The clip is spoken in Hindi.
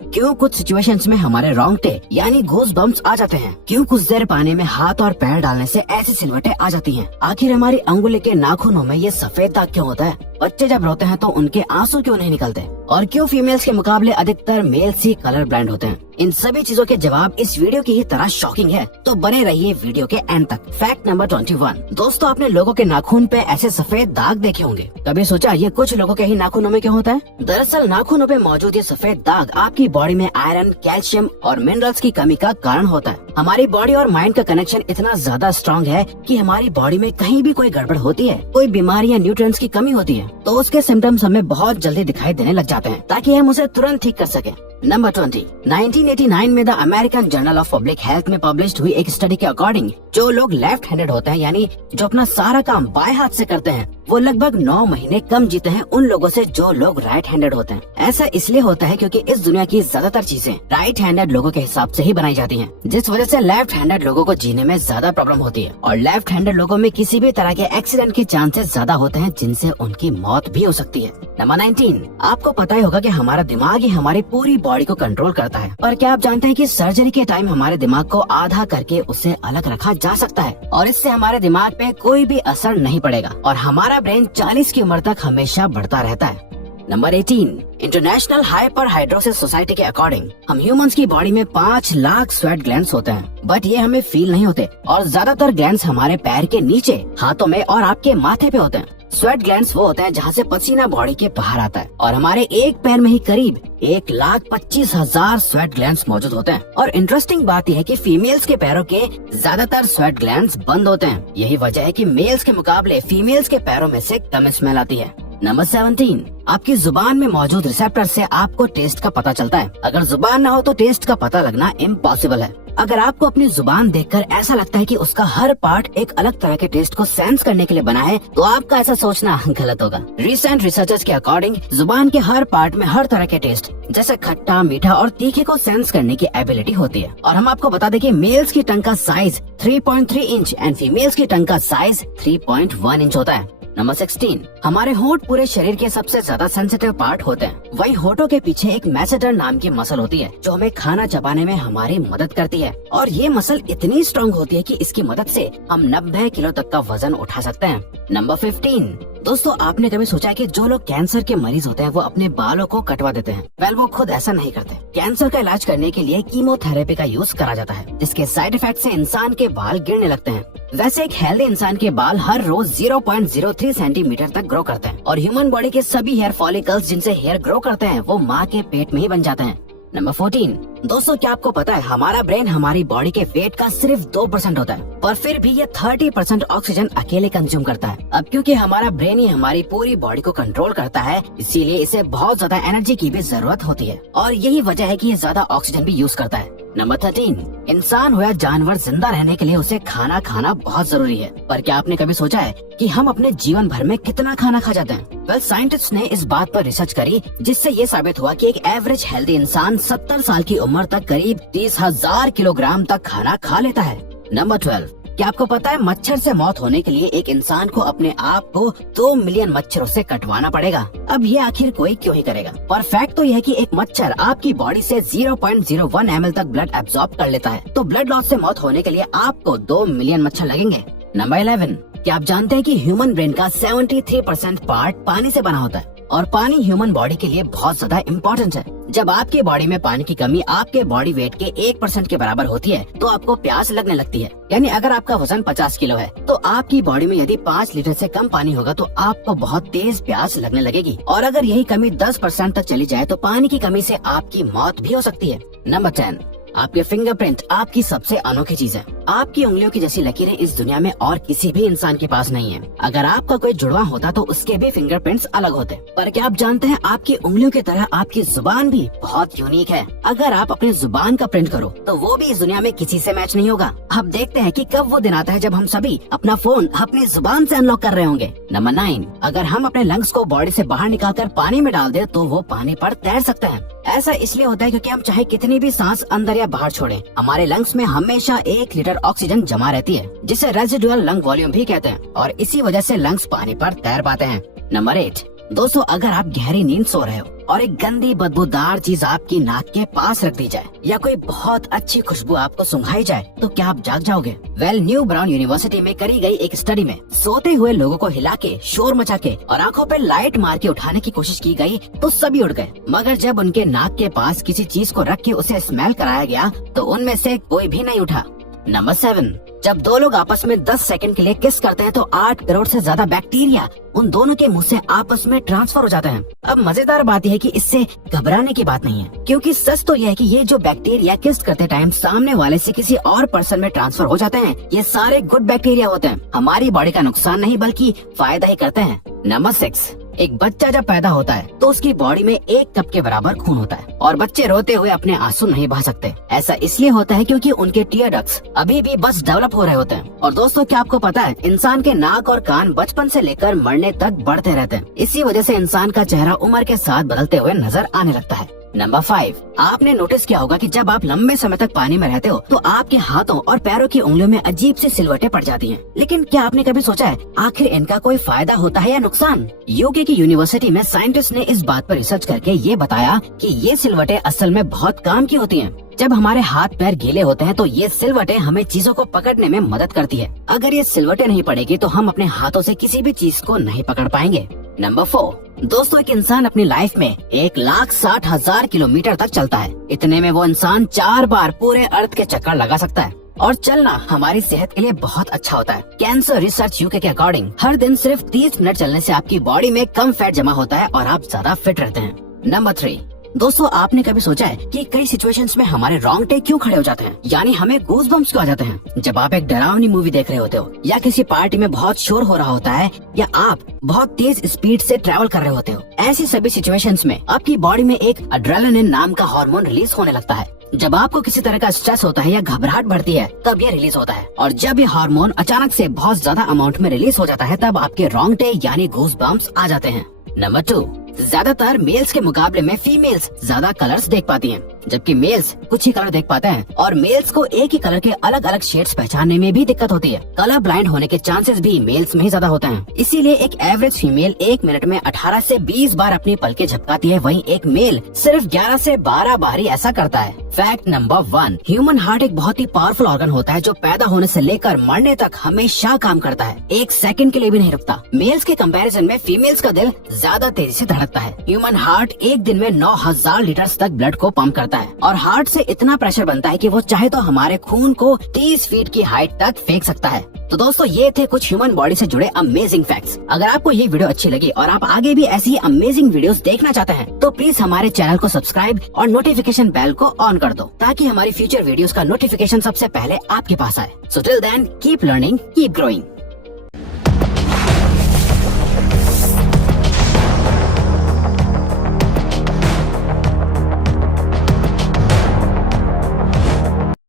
क्यों कुछ सिचुएशंस में हमारे रोंगटे यानी गूज़ बम्प्स आ जाते हैं? क्यों कुछ देर पानी में हाथ और पैर डालने से ऐसी सिलवटें आ जाती हैं? आखिर हमारी अंगुली के नाखूनों में ये सफेद दाग क्यों होता है? बच्चे जब रोते हैं तो उनके आंसू क्यों नहीं निकलते? और क्यों फीमेल्स के मुकाबले अधिकतर मेल्स ही कलर ब्लाइंड होते हैं? इन सभी चीजों के जवाब इस वीडियो की ही तरह शॉकिंग है, तो बने रहिए वीडियो के एंड तक। Fact number 21। दोस्तों, आपने लोगों के नाखून पे ऐसे सफेद दाग देखे होंगे। कभी सोचा ये कुछ लोगों के ही नाखूनों में क्यों होता है? दरअसल नाखूनों पे मौजूद ये सफेद दाग आपकी बॉडी में आयरन, कैल्शियम और मिनरल्स की कमी का कारण होता है। हमारी बॉडी और माइंड का कनेक्शन इतना ज्यादा स्ट्रॉन्ग है कि हमारी बॉडी में कहीं भी कोई गड़बड़ होती है, कोई बीमारी या न्यूट्रिएंट्स की कमी होती है, तो उसके सिम्टम्स हमें बहुत जल्दी दिखाई देने लग जाते हैं, ताकि हम उसे तुरंत ठीक कर सकें। नंबर 20। 1989 में the American journal of public health में पब्लिश्ड हुई एक स्टडी के अकॉर्डिंग जो लोग लेफ्ट हैंडेड होते हैं, यानी जो अपना सारा काम बाएं हाथ से करते हैं, वो लगभग 9 महीने कम जीते हैं उन लोगों से जो लोग राइट हैंडेड होते हैं। ऐसा इसलिए होता है क्योंकि इस दुनिया की ज्यादातर चीजें राइट हैंडेड लोगों के हिसाब से ही बनाई जाती हैं, जिस वजह से लेफ्ट हैंडेड लोगों को जीने में ज्यादा प्रॉब्लम होती है। और लेफ्ट हैंडेड लोगों में किसी भी तरह के एक्सीडेंट के चांसेस ज्यादा होते हैं, जिनसे उनकी मौत भी हो सकती है। नंबर 19। आपको पता ही होगा कि हमारा दिमाग ही हमारी पूरी बॉडी को कंट्रोल करता है। और क्या आप जानते हैं कि सर्जरी के टाइम हमारे दिमाग को आधा करके उसे अलग रखा जा सकता है, और इससे हमारे दिमाग पे कोई भी असर नहीं पड़ेगा और हमारा ब्रेन 40 की उम्र तक हमेशा बढ़ता रहता है। Number 18। International hyper hidrosis society के अकॉर्डिंग हम ह्यूमंस की बॉडी में 5 लाख स्वेट ग्लैंड्स होते हैं, बट ये हमें फील नहीं होते और ज्यादातर ग्लैंड्स हमारे पैर के नीचे, हाथों में और आपके माथे पे होते हैं। स्वेट ग्लैंड्स वो होते हैं जहाँ से पसीना बॉडी के बाहर आता है, और हमारे एक पैर में ही करीब 1,25,000 स्वेट ग्लैंड्स मौजूद होते हैं। और इंटरेस्टिंग बात यह है कि फीमेल्स के पैरों के ज्यादातर स्वेट ग्लैंड्स बंद होते हैं। यही वजह है कि मेल्स के मुकाबले फीमेल्स के पैरों में से कम स्मेल आती है। नंबर 17। आपकी जुबान में मौजूद रिसेप्टर से आपको टेस्ट का पता चलता है। अगर जुबान ना हो तो टेस्ट का पता लगना इम्पॉसिबल है। अगर आपको अपनी जुबान देखकर ऐसा लगता है कि उसका हर पार्ट एक अलग तरह के टेस्ट को सेंस करने के लिए बना है, तो आपका ऐसा सोचना गलत होगा। रिसेंट रिसर्चर्स के अकॉर्डिंग जुबान के हर पार्ट में हर तरह के टेस्ट जैसे खट्टा, मीठा और तीखे को सेंस करने की एबिलिटी होती है। और हम आपको बता दें कि मेल्स की टंग का साइज 3.3 इंच एंड फीमेल्स की टंग का साइज 3.1 इंच होता है। नंबर 16। हमारे होंठ पूरे शरीर के सबसे ज्यादा सेंसिटिव पार्ट होते हैं। वहीं होठों के पीछे एक मैसेटर नाम की मसल होती है जो हमें खाना चबाने में हमारी मदद करती है, और ये मसल इतनी स्ट्रॉन्ग होती है कि इसकी मदद से हम 90 किलो तक का वजन उठा सकते हैं। नंबर 15। दोस्तों, आपने कभी सोचा है कि जो लोग कैंसर के मरीज होते हैं वो अपने बालों को कटवा देते हैं? वेल, वो खुद ऐसा नहीं करते। कैंसर का इलाज करने के लिए कीमोथेरेपी का यूज करा जाता है, जिसके साइड इफेक्ट से इंसान के बाल गिरने लगते हैं। वैसे एक हेल्दी इंसान के बाल हर रोज 0.03 सेंटीमीटर तक ग्रो करते हैं, और ह्यूमन बॉडी के सभी हेयर फॉलिकल्स जिनसे हेयर ग्रो करते हैं वो माँ के पेट में ही बन जाते हैं। नंबर 14। दोस्तों, क्या आपको पता है हमारा ब्रेन हमारी बॉडी के वेट का सिर्फ 2% होता है, पर फिर भी ये 30% ऑक्सीजन अकेले कंज्यूम करता है। अब क्योंकि हमारा ब्रेन ही हमारी पूरी बॉडी को कंट्रोल करता है, इसीलिए इसे बहुत ज्यादा एनर्जी की भी जरूरत होती है, और यही वजह है कि ये ज्यादा ऑक्सीजन भी यूज करता है। नंबर 13। इंसान हो या जानवर, जिंदा रहने के लिए उसे खाना खाना बहुत जरूरी है। पर क्या आपने कभी सोचा है कि हम अपने जीवन भर में कितना खाना खा जाते हैं? वेल, साइंटिस्ट ने इस बात पर रिसर्च करी, जिससे ये साबित हुआ कि एक एवरेज हेल्दी इंसान 70 साल की उम्र तक करीब 30,000 किलोग्राम तक खाना खा लेता है। नंबर 12। क्या आपको पता है मच्छर से मौत होने के लिए एक इंसान को अपने आप को 2 मिलियन मच्छरों से कटवाना पड़ेगा? अब ये आखिर कोई क्यों ही करेगा? पर फैक्ट तो यह है कि एक मच्छर आपकी बॉडी से 0.01 ml तक ब्लड एब्जॉर्ब कर लेता है, तो ब्लड लॉस से मौत होने के लिए आपको 2 मिलियन मच्छर लगेंगे। नंबर 11। क्या आप जानते हैं कि ह्यूमन ब्रेन का 73% पार्ट पानी से बना होता है, और पानी ह्यूमन बॉडी के लिए बहुत ज्यादा इम्पोर्टेंट है। जब आपकी बॉडी में पानी की कमी आपके बॉडी वेट के 1% के बराबर होती है, तो आपको प्यास लगने लगती है। यानी अगर आपका वजन 50 किलो है, तो आपकी बॉडी में यदि 5 लीटर से कम पानी होगा तो आपको बहुत तेज प्यास लगने लगेगी, और अगर यही कमी 10% तक चली जाए तो पानी की कमी से आपकी मौत भी हो सकती है। नंबर 10। आपके फिंगरप्रिंट आपकी सबसे अनोखी चीज है। आपकी उंगलियों की जैसी लकीरें इस दुनिया में और किसी भी इंसान के पास नहीं है। अगर आपका कोई जुड़वा होता तो उसके भी फिंगरप्रिंट्स अलग होते। पर क्या आप जानते हैं आपकी उंगलियों की तरह आपकी जुबान भी बहुत यूनिक है। अगर आप अपनी जुबान का प्रिंट करो तो वो भी इस दुनिया में किसी से मैच नहीं होगा। अब देखते हैं कि कब वो दिन आता है जब हम सभी अपना फोन अपनी जुबान से अनलॉक कर रहे होंगे। नंबर 9। अगर हम अपने लंग्स को बॉडी से बाहर निकालकर पानी में डाल दे तो वो पानी पर तैर सकते हैं। ऐसा इसलिए होता है क्योंकि हम चाहे कितनी भी सांस अंदर या बाहर छोड़ें, हमारे लंग्स में हमेशा 1 लीटर ऑक्सीजन जमा रहती है, जिसे रेजिडुअल लंग वॉल्यूम भी कहते हैं, और इसी वजह से लंग्स पानी पर तैर पाते हैं। नंबर 8। दोस्तों अगर आप गहरी नींद सो रहे हो और एक गंदी बदबूदार चीज आपकी नाक के पास रख दी जाए या कोई बहुत अच्छी खुशबू आपको सुंघाई जाए तो क्या आप जाग जाओगे? न्यू ब्राउन यूनिवर्सिटी में करी गई एक स्टडी में सोते हुए लोगों को हिला के, शोर मचा के और आंखों पे लाइट मार के उठाने की कोशिश की गई तो सभी उठ गए, मगर जब उनके नाक के पास किसी चीज को रख के उसे स्मेल कराया गया तो उनमें से कोई भी नहीं उठा। नंबर 7, जब दो लोग आपस में 10 सेकंड के लिए किस करते हैं तो 8 करोड़ से ज्यादा बैक्टीरिया उन दोनों के मुंह से आपस में ट्रांसफर हो जाते हैं। अब मजेदार बात यह है कि इससे घबराने की बात नहीं है, क्योंकि सच तो यह है कि ये जो बैक्टीरिया किस करते टाइम सामने वाले से किसी और पर्सन में ट्रांसफर हो जाते हैं, ये सारे गुड बैक्टीरिया होते हैं, हमारी बॉडी का नुकसान नहीं बल्कि फायदा ही करते हैं। नंबर 6, एक बच्चा जब पैदा होता है तो उसकी बॉडी में 1 कप के बराबर खून होता है और बच्चे रोते हुए अपने आंसू नहीं बहा सकते। ऐसा इसलिए होता है क्योंकि उनके टीयर डक्ट्स अभी भी बस डेवलप हो रहे होते हैं। और दोस्तों क्या आपको पता है, इंसान के नाक और कान बचपन से लेकर मरने तक बढ़ते रहते हैं। इसी वजह से इंसान का चेहरा उम्र के साथ बदलते हुए नजर आने लगता है। नंबर 5, आपने नोटिस किया होगा कि जब आप लंबे समय तक पानी में रहते हो तो आपके हाथों और पैरों की उंगलियों में अजीब सी सिलवटें पड़ जाती हैं। लेकिन क्या आपने कभी सोचा है आखिर इनका कोई फायदा होता है या नुकसान? यूके की यूनिवर्सिटी में साइंटिस्ट ने इस बात पर रिसर्च करके ये बताया कि ये सिलवटें असल में बहुत काम की होती हैं। जब हमारे हाथ पैर गीले होते हैं तो ये सिलवटें हमें चीजों को पकड़ने में मदद करती है। अगर ये सिलवटें नहीं पड़ेगी तो हम अपने हाथों से किसी भी चीज को नहीं पकड़ पाएंगे। नंबर 4, दोस्तों एक इंसान अपनी लाइफ में 1,60,000 किलोमीटर तक चलता है। इतने में वो इंसान 4 बार पूरे अर्थ के चक्कर लगा सकता है। और चलना हमारी सेहत के लिए बहुत अच्छा होता है। कैंसर रिसर्च यूके के अकॉर्डिंग हर दिन सिर्फ 30 मिनट चलने से आपकी बॉडी में कम फैट जमा होता है और आप ज्यादा फिट रहते हैं। नंबर 3, दोस्तों आपने कभी सोचा है कि कई सिचुएशंस में हमारे रोंगटे क्यों खड़े हो जाते हैं, यानी हमें गूज़बम्प्स क्यों आ जाते हैं? जब आप एक डरावनी मूवी देख रहे होते हो या किसी पार्टी में बहुत शोर हो रहा होता है या आप बहुत तेज स्पीड से ट्रैवल कर रहे होते हो, ऐसी सभी सिचुएशंस में आपकी बॉडी में एक एड्रेनालिन नाम का हार्मोन रिलीज होने लगता है। जब आपको किसी तरह का स्ट्रेस होता है या घबराहट बढ़ती है तब ये रिलीज होता है, और जब ये हार्मोन अचानक से बहुत ज्यादा अमाउंट में रिलीज हो जाता है तब आपके रोंगटे यानी गूज़बम्प्स आ जाते हैं। नंबर 2, ज्यादातर मेल्स के मुकाबले में फीमेल्स ज्यादा कलर्स देख पाती हैं, जबकि मेल्स कुछ ही कलर देख पाते हैं और मेल्स को एक ही कलर के अलग अलग शेड्स पहचानने में भी दिक्कत होती है। कलर ब्लाइंड होने के चांसेस भी मेल्स में ही ज्यादा होते हैं। इसीलिए एक एवरेज फीमेल 1 मिनट में 18 से 20 बार अपनी पलकें झपकाती है, वहीं एक मेल सिर्फ 11 से 12 बार ही ऐसा करता है। फैक्ट नंबर 1, ह्यूमन हार्ट एक बहुत ही पावरफुल ऑर्गन होता है जो पैदा होने से लेकर मरने तक हमेशा काम करता है, 1 सेकंड के लिए भी नहीं रुकता। मेल्स के कंपैरिजन में फीमेल्स का दिल ज्यादा तेजी से धड़कता है। ह्यूमन हार्ट एक दिन में 9,000 लीटर तक ब्लड को पंप करता है और हार्ट से इतना प्रेशर बनता है कि वो चाहे तो हमारे खून को 30 फीट की हाइट तक फेंक सकता है। तो दोस्तों ये थे कुछ ह्यूमन बॉडी से जुड़े अमेजिंग फैक्ट्स। अगर आपको ये वीडियो अच्छी लगी और आप आगे भी ऐसी अमेजिंग वीडियोस देखना चाहते हैं तो प्लीज हमारे चैनल को सब्सक्राइब और नोटिफिकेशन बेल को ऑन कर दो ताकि हमारी फ्यूचर वीडियोस का नोटिफिकेशन सबसे पहले आपके पास आए। So till then keep learning, keep growing.